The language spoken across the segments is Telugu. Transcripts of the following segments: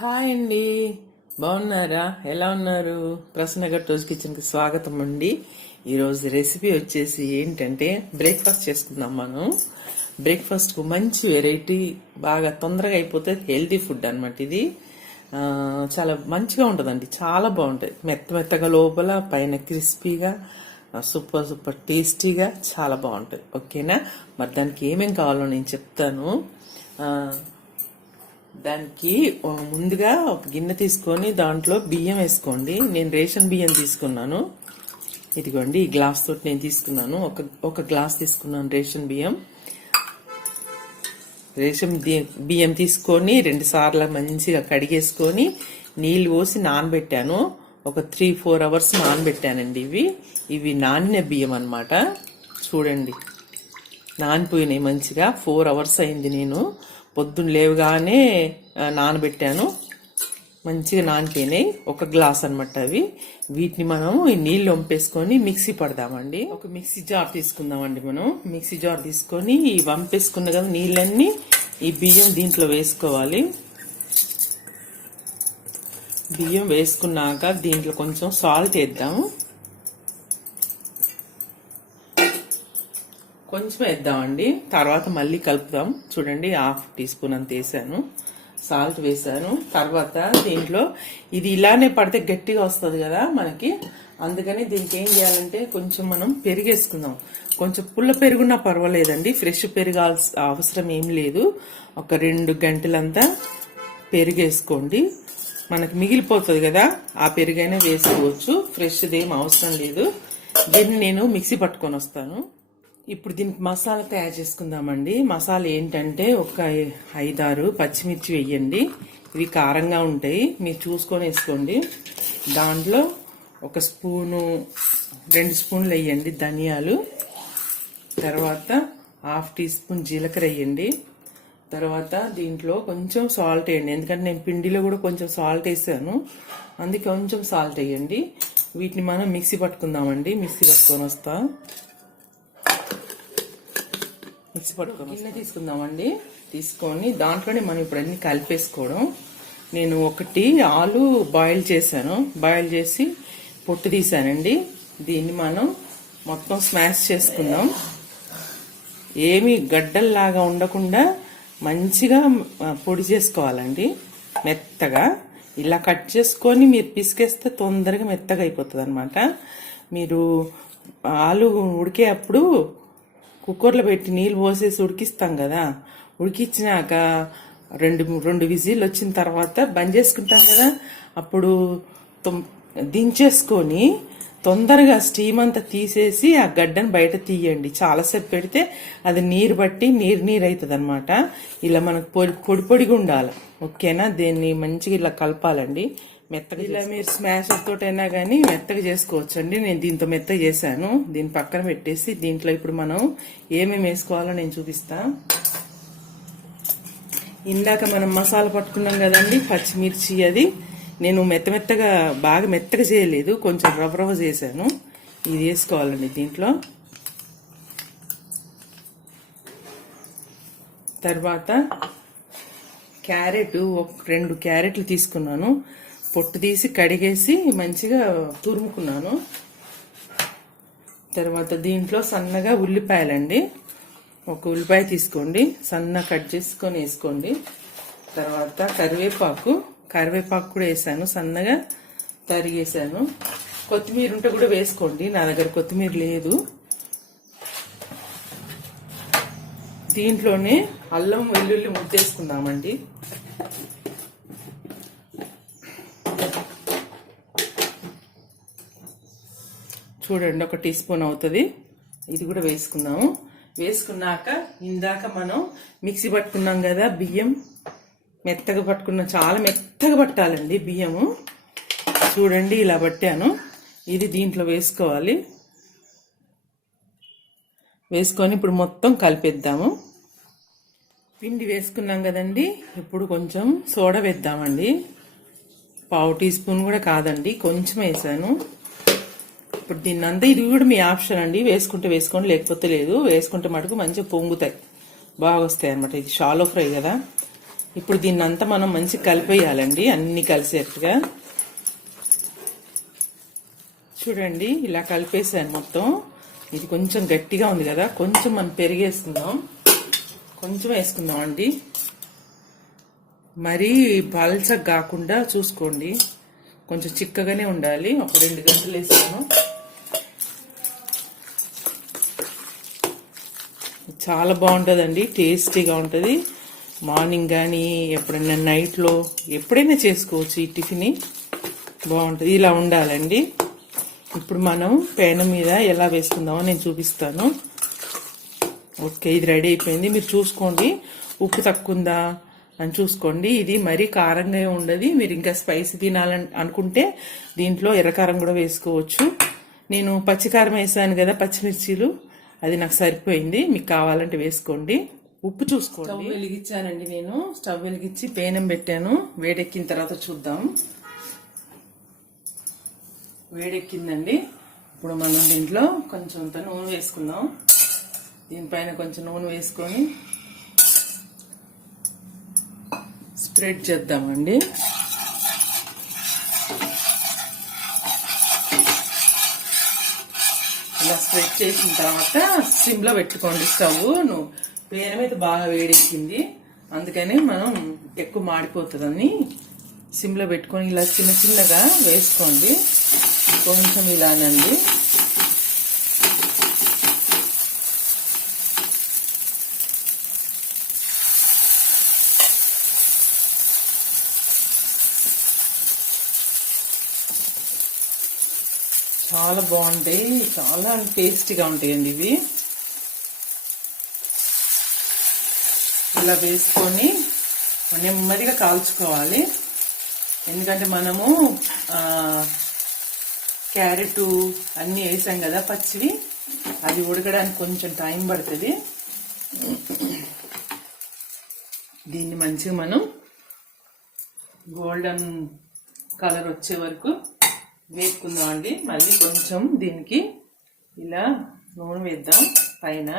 హాయ్ అండి, బాగున్నారా? ఎలా ఉన్నారు? ప్రసన్నగర్ టోజ్ కిచెన్కి స్వాగతం అండి. ఈరోజు రెసిపీ వచ్చేసి ఏంటంటే బ్రేక్ఫాస్ట్ చేసుకుందాం. మనం బ్రేక్ఫాస్ట్కు మంచి వెరైటీ, బాగా తొందరగా అయిపోతే హెల్తీ ఫుడ్ అనమాట. ఇది చాలా మంచిగా ఉంటుందండి, చాలా బాగుంటుంది. మెత్తగా లోపల, పైన క్రిస్పీగా, సూపర్ టేస్టీగా, చాలా బాగుంటుంది. ఓకేనా? మరి దానికి ఏమేం కావాలో నేను చెప్తాను. దానికి ముందుగా ఒక గిన్నె తీసుకొని దాంట్లో బియ్యం వేసుకోండి. నేను రేషన్ బియ్యం తీసుకున్నాను. ఇదిగోండి, ఈ గ్లాస్ తోటి నేను తీసుకున్నాను. ఒక గ్లాస్ తీసుకున్నాను రేషన్ బియ్యం తీసుకొని 2 సార్లు మంచిగా కడిగేసుకొని నీళ్ళు పోసి నానబెట్టాను. ఒక 3-4 అవర్స్ నానబెట్టానండి. ఇవి నానిన బియ్యం అన్నమాట. చూడండి, నానిపోయినాయి మంచిగా. 4 అవర్స్ అయింది. నేను పొద్దున్న లేవగానే నానబెట్టాను. మంచిగా నానిపోయినాయి. ఒక గ్లాస్ అనమాట అవి. వీటిని మనం ఈ నీళ్ళు వంపేసుకొని మిక్సీ పడదామండి. ఒక మిక్సీ జార్ తీసుకుందామండి. మనం మిక్సీ జార్ తీసుకొని ఈ వంపేసుకున్న కదా నీళ్ళన్నీ ఈ బియ్యం దీంట్లో వేసుకోవాలి. బియ్యం వేసుకున్నాక దీంట్లో కొంచెం సాల్ట్ వేద్దాము. కొంచెం వేద్దామండి, తర్వాత మళ్ళీ కలుపుదాం. చూడండి, 1/2 టీ స్పూన్ అంత వేసాను. సాల్ట్ వేసాను. తర్వాత దీంట్లో ఇది ఇలానే పడితే గట్టిగా వస్తుంది కదా మనకి. అందుకని దీనికి ఏం చేయాలంటే కొంచెం మనం పెరిగేసుకుందాం. కొంచెం పుల్ల పెరుగున్నా పర్వాలేదండి, ఫ్రెష్ పెరగాల్సిన అవసరం ఏం లేదు. ఒక 2 గంటలంతా పెరిగేసుకోండి. మనకి మిగిలిపోతుంది కదా, ఆ పెరుగైనా వేసుకోవచ్చు. ఫ్రెష్ది ఏం అవసరం లేదు. దీన్ని నేను మిక్సీ పట్టుకొని వస్తాను. ఇప్పుడు దీనికి మసాలా తయారు చేసుకుందామండి. మసాలా ఏంటంటే ఒక 5-6 పచ్చిమిర్చి వేయండి. ఇవి కారంగా ఉంటాయి, మీరు చూసుకొని వేసుకోండి. దాంట్లో 1 స్పూను 2 స్పూన్లు వేయండి ధనియాలు. తర్వాత 1/2 టీ స్పూన్ జీలకర్ర వేయండి. తర్వాత దీంట్లో కొంచెం సాల్ట్ వేయండి, ఎందుకంటే నేను పిండిలో కూడా కొంచెం సాల్ట్ వేసాను, అందుకే కొంచెం సాల్ట్ వేయండి. వీటిని మనం మిక్సీ పట్టుకుందామండి. మిక్సీ పట్టుకొని వస్తా. మిక్సీ పట్టుకొని గిన్నె తీసుకుందామండి. తీసుకొని దాంట్లోనే మనం ఇప్పుడు అన్ని కలిపేసుకోవడం. నేను 1 ఆలు బాయిల్ చేశాను. బాయిల్ చేసి పొట్టు తీసానండి. దీన్ని మనం మొత్తం స్మాష్ చేసుకుందాం. ఏమి గడ్డల్లాగా ఉండకుండా మంచిగా పొడి చేసుకోవాలండి. మెత్తగా ఇలా కట్ చేసుకొని మీరు పిసికేస్తే తొందరగా మెత్తగా అయిపోతుంది అనమాట. మీరు ఆలు ఉడికే అప్పుడు కుక్కర్లో పెట్టి నీళ్ళు పోసేసి ఉడికిస్తాం కదా, ఉడికిచ్చినాక 2 విజిల్ వచ్చిన తర్వాత బంద్ చేసుకుంటాం కదా, అప్పుడు దించేసుకొని తొందరగా స్టీమ్ అంతా తీసేసి ఆ గడ్డను బయట తీయండి. చాలాసేపు పెడితే అది నీరు బట్టి నీరు అవుతుంది అనమాట. ఇలా మనకు పొడిగా ఉండాలి. ఓకేనా? దీన్ని మంచిగా ఇలా కలపాలండి. మెత్తగా ఇలా మీరు స్మాషర్ తోటైనా కానీ మెత్తగా చేసుకోవచ్చు అండి. నేను దీంతో మెత్తగా చేశాను. దీన్ని పక్కన పెట్టేసి దీంట్లో ఇప్పుడు మనం ఏమేమి వేసుకోవాలో నేను చూపిస్తా. ఇందాక మనం మసాలా పట్టుకున్నాం కదండి, పచ్చిమిర్చి, అది నేను బాగా మెత్తగా చేయలేదు, కొంచెం రవ్వ చేశాను. ఇది వేసుకోవాలండి దీంట్లో. తర్వాత క్యారెట్, 2 క్యారెట్లు తీసుకున్నాను. పొట్టు తీసి కడిగేసి మంచిగా తురుముకున్నాను. తర్వాత దీంట్లో సన్నగా ఉల్లిపాయలండి. 1 ఉల్లిపాయ తీసుకోండి, సన్నగా కట్ చేసుకొని వేసుకోండి. తర్వాత కరివేపాకు కూడా వేసాను, సన్నగా తరిగేసాను. కొత్తిమీర ఉంటే కూడా వేసుకోండి, నా దగ్గర కొత్తిమీర లేదు. దీంట్లోనే అల్లం వెల్లుల్లి ముద్దేసుకుందామండి. చూడండి, 1 టీ స్పూన్ అవుతుంది. ఇది కూడా వేసుకుందాము. వేసుకున్నాక ఇందాక మనం మిక్సీ పట్టుకున్నాం కదా బియ్యం, మెత్తగా పట్టుకున్నాం. చాలా మెత్తగా పట్టాలండి బియ్యము. చూడండి, ఇలా పట్టాను. ఇది దీంట్లో వేసుకోవాలి. వేసుకొని ఇప్పుడు మొత్తం కలిపేద్దాము. పిండి వేసుకున్నాం కదండి, ఇప్పుడు కొంచెం సోడా వేద్దామండి. 1/2 టీ స్పూన్ కూడా కాదండి, కొంచెం వేసాను. ఇప్పుడు దీన్నంతా, ఇది కూడా మీ ఆప్షన్ అండి, వేసుకుంటే వేసుకోండి, లేకపోతే లేదు. వేసుకుంటే మటుకు మంచిగా పొంగుతాయి, బాగా వస్తాయి అనమాట. ఇది షాలో ఫ్రై కదా. ఇప్పుడు దీన్ని అంతా మనం మంచిగా కలిపేయాలండి, అన్ని కలిసేట్టుగా. చూడండి ఇలా కలిపేసాను మొత్తం. ఇది కొంచెం గట్టిగా ఉంది కదా, కొంచెం మనం పెరిగేసుకుందాం, కొంచెం వేసుకుందాం అండి. మరీ పల్చగా కాకుండా చూసుకోండి, కొంచెం చిక్కగానే ఉండాలి. ఒక 2 గంటలు వేసాను. చాలా బాగుంటుందండి, టేస్టీగా ఉంటుంది. మార్నింగ్ కానీ ఎప్పుడైనా నైట్లో ఎప్పుడైనా చేసుకోవచ్చు ఈ టిఫిన్, బాగుంటుంది. ఇలా ఉండాలండి. ఇప్పుడు మనం పెనం మీద ఎలా వేసుకుందామో నేను చూపిస్తాను. ఓకే, ఇది రెడీ అయిపోయింది. మీరు చూసుకోండి, ఉప్పు తక్కువ ఉందా అని చూసుకోండి. ఇది మరీ కారంగా ఉండదు. మీరు ఇంకా స్పైసీ తినాలని అనుకుంటే దీంట్లో ఎర్రకారం కూడా వేసుకోవచ్చు. నేను పచ్చికారం వేసాను కదా, పచ్చిమిర్చీలు, అది నాకు సరిపోయింది. మీకు కావాలంటే వేసుకోండి. ఉప్పు చూసుకోండి. స్టవ్ వెలిగించానండి నేను. స్టవ్ వెలిగించి పేనం పెట్టాను. వేడెక్కిన తర్వాత చూద్దాం. వేడెక్కిందండి. ఇప్పుడు మనం దీంట్లో కొంచెం నూనె వేసుకుందాం. దీనిపైన కొంచెం నూనె వేసుకొని స్ప్రెడ్ చేద్దామండి. ఇలా స్ప్రెడ్ చేసిన తర్వాత సిమ్లో పెట్టుకోండి స్టవ్. పేనం అయితే బాగా వేడెక్కింది, అందుకని మనం ఎక్కువ మాడిపోతుందని సిమ్లో పెట్టుకొని ఇలా చిన్న చిన్నగా వేసుకోండి. కొంచెం ఇలానండి. చాలా బాగుంటాయి, చాలా టేస్టీగా ఉంటాయండి ఇవి. ఇలా వేసుకొని నెమ్మదిగా కాల్చుకోవాలి. ఎందుకంటే మనము క్యారెట్ అన్నీ వేసాం కదా పచ్చివి, అవి ఉడకడానికి కొంచెం టైం పడుతుంది. దీన్ని మంచిగా మనం గోల్డెన్ కలర్ వచ్చే వరకు వేసుకుందాం అండి. మళ్ళీ కొంచెం దీనికి ఇలా నూనె వేద్దాం పైన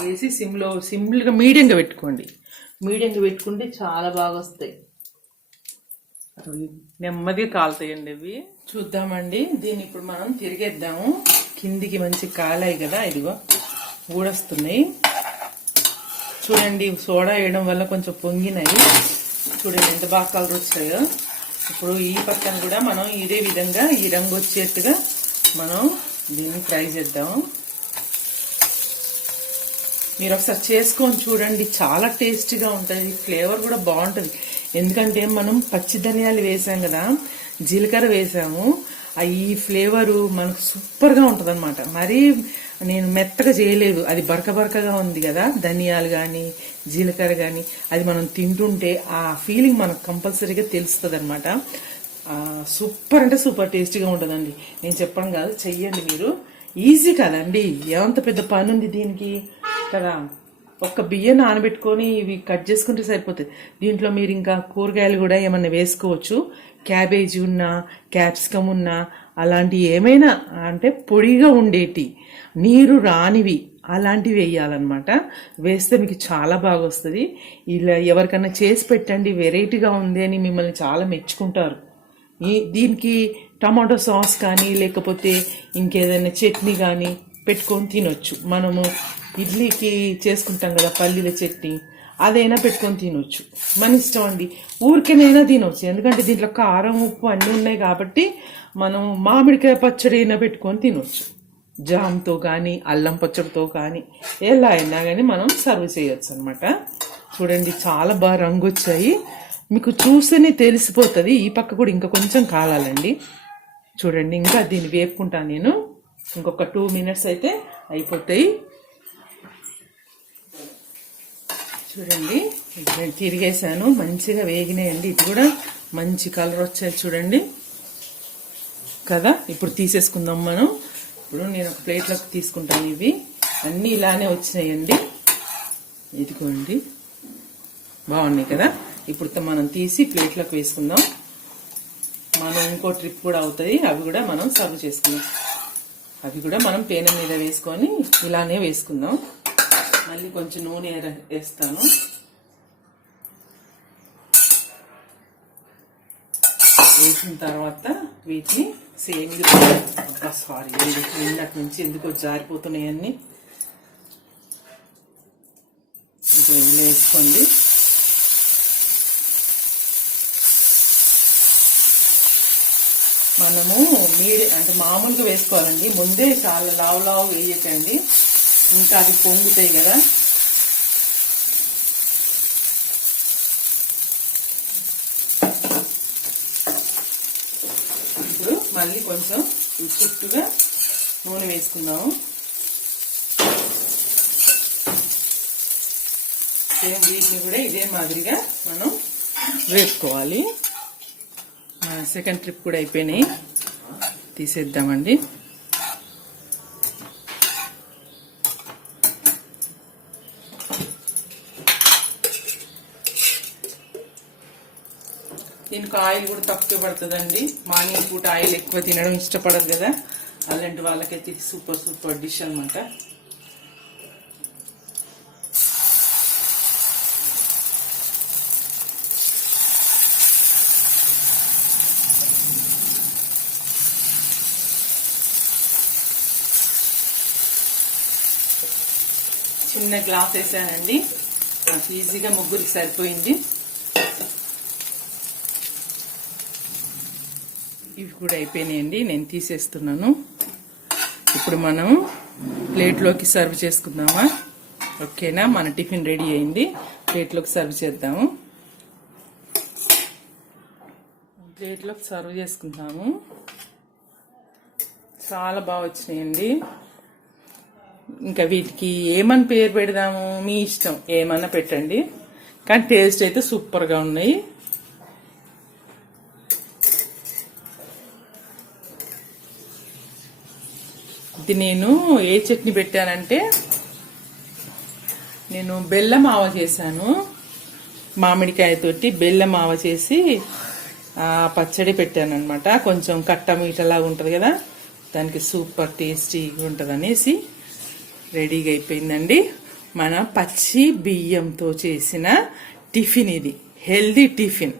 వేసి సింపుల్గా మీడియంగా పెట్టుకోండి. మీడియంగా పెట్టుకుంటే చాలా బాగా వస్తాయి, నెమ్మదిగా కాలుతాయండి ఇవి. చూద్దామండి. దీన్ని ఇప్పుడు మనం తిరిగేద్దాము. కిందికి మంచి కాలాయి కదా, ఇదిగో ఊడొస్తున్నాయి. చూడండి, సోడా వేయడం వల్ల కొంచెం పొంగినాయి. చూడండి ఎంత బాగా కలర్ వచ్చాయో. ఇప్పుడు ఈ పక్కన కూడా మనం ఇదే విధంగా ఈ రంగు వచ్చేట్టుగా మనం దీన్ని ఫ్రై చేద్దాం. మీరు ఒకసారి చేసుకొని చూడండి, చాలా టేస్టీగా ఉంటుంది. ఫ్లేవర్ కూడా బాగుంటుంది. ఎందుకంటే మనం పచ్చి ధనియాలు వేసాం కదా, జీలకర్ర వేసాము. ఈ ఫ్లేవరు మనకు సూపర్గా ఉంటుంది అనమాట. మరీ నేను మెత్తగా చేయలేదు, అది బరకగా ఉంది కదా, ధనియాలు కానీ జీలకర్ర కానీ, అది మనం తింటుంటే ఆ ఫీలింగ్ మనకు కంపల్సరీగా తెలుస్తుంది అనమాట. సూపర్ అంటే సూపర్ టేస్టీగా ఉంటుందండి. నేను చెప్పడం కాదు, చెయ్యండి మీరు. ఈజీ కదండి, ఎంత పెద్ద పని ఉంది దీనికి కదా. ఒక్క బియ్యం నానబెట్టుకొని ఇవి కట్ చేసుకుంటే సరిపోతుంది. దీంట్లో మీరు ఇంకా కూరగాయలు కూడా ఏమన్నా వేసుకోవచ్చు. క్యాబేజీ ఉన్నా, క్యాప్సికమ్ ఉన్నా, అలాంటివి ఏమైనా అంటే పొడిగా ఉండేటి, నీరు రానివి అలాంటివి వేయాలన్నమాట. వేస్తే మీకు చాలా బాగా వస్తుంది. ఇలా ఎవరికైనా చేసి పెట్టండి, వెరైటీగా ఉంది అని మిమ్మల్ని చాలా మెచ్చుకుంటారు. దీనికి టమాటో సాస్ కానీ లేకపోతే ఇంకేదైనా చట్నీ కానీ పెట్టుకొని తినొచ్చు. మనము ఇడ్లీకి చేసుకుంటాం కదా పల్లీల చట్నీ, అదైనా పెట్టుకొని తినొచ్చు. మన ఇష్టం అండి, ఊరికేనైనా తినొచ్చు. ఎందుకంటే దీంట్లో కారం ఉప్పు అన్నీ ఉన్నాయి కాబట్టి మనం మామిడికాయ పచ్చడి అయినా పెట్టుకొని తినొచ్చు. జామ్తో కానీ అల్లం పచ్చడితో కానీ ఎలా అయినా కానీ మనం సర్వ్ చేయొచ్చు అనమాట. చూడండి చాలా బాగా రంగు వచ్చాయి, మీకు చూస్తేనే తెలిసిపోతుంది. ఈ పక్క కూడా ఇంకా కొంచెం కాలాలండి. చూడండి, ఇంకా దీన్ని వేపుకుంటాను నేను. ఇంకొక 2 minutes అయితే అయిపోతాయి. చూడండి, నేను తిరిగేసాను, మంచిగా వేగినాయండి. ఇది కూడా మంచి కలర్ వచ్చాయి చూడండి కదా. ఇప్పుడు తీసేసుకుందాం మనం. ఇప్పుడు నేను ఒక ప్లేట్లోకి తీసుకుంటాను. ఇవి అన్నీ ఇలానే వచ్చినాయండి, ఇదిగోండి, బాగున్నాయి కదా. ఇప్పుడు మనం తీసి ప్లేట్లోకి వేసుకుందాం. మనం ఇంకో ట్రిప్ కూడా అవుతాయి, అవి కూడా మనం సర్వ్ చేసుకుందాం. అవి కూడా మనం పేనం మీద వేసుకొని ఇలానే వేసుకుందాం. మళ్ళీ కొంచెం నూనె వేస్తాను. వేసిన తర్వాత వీటిని సేమ్ సారీ ఇందాక నుంచి ఎందుకో జారిపోతున్నాయన్నీ ఇది వేసుకోండి. మనము అంటే మామూలుగా వేసుకోవాలండి, ముందే చాలా లావు వేయకండి, ఇంకా అవి పొంగుతాయి కదా. ఇప్పుడు మళ్ళీ కొంచెం చుట్టుగా నూనె వేసుకుందాము. సేమ్ వీటిని కూడా ఇదే మాదిరిగా మనం వేసుకోవాలి. సెకండ్ ట్రిప్ కూడా అయిపోయినాయి, తీసేద్దామండి. దీనికి ఆయిల్ కూడా తక్కువ పడుతుందండి. మార్నింగ్ పూట ఆయిల్ ఎక్కువ తినడం ఇష్టపడదు కదా, అలాంటి వాళ్ళకైతే సూపర్ డిష్ అనమాట. చిన్న గ్లాస్ వేసానండి, నాకు ఈజీగా ముగ్గురికి సరిపోయింది. ఇవి కూడా అయిపోయినాయండి, నేను తీసేస్తున్నాను. ఇప్పుడు మనం ప్లేట్లోకి సర్వ్ చేసుకుందామా? ఓకేనా, మన టిఫిన్ రెడీ అయింది, ప్లేట్లోకి సర్వ్ చేద్దాము. ప్లేట్లోకి సర్వ్ చేసుకుందాము. చాలా బాగా వచ్చినాయండి. ఇంకా వీటికి ఏమని పేరు పెడదాము, మీ ఇష్టం, ఏమన్నా పెట్టండి, కానీ టేస్ట్ అయితే సూపర్గా ఉన్నాయి. ఇది నేను ఏ చట్నీ పెట్టానంటే, నేను బెల్లం ఆవ చేశాను, మామిడికాయతోటి బెల్లం ఆవ చేసి పచ్చడి పెట్టాను అనమాట. కొంచెం కట్ట మీటలాగా ఉంటుంది కదా, దానికి సూపర్ టేస్టీగా ఉంటుంది అనేసి రెడీగా అయిపోయిందండి. మన పచ్చి బియ్యంతో చేసిన టిఫిన్ ఇది, హెల్దీ టిఫిన్,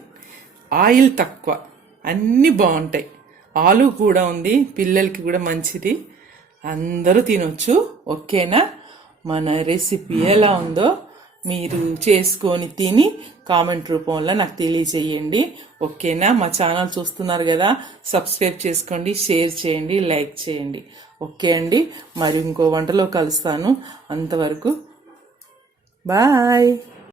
ఆయిల్ తక్కువ, అన్నీ బాగుంటాయి. ఆలు కూడా ఉంది, పిల్లలకి కూడా మంచిది, అందరూ తినొచ్చు. ఓకేనా, మన రెసిపీ ఎలా ఉందో మీరు చేసుకొని తిని కామెంట్ రూపంలో నాకు తెలియజేయండి. ఓకేనా, మా ఛానల్ చూస్తున్నారు కదా, సబ్స్క్రైబ్ చేసుకోండి, షేర్ చేయండి, లైక్ చేయండి. ఓకే అండి, మరి ఇంకో వంటలో కలుస్తాను. అంతవరకు బాయ్.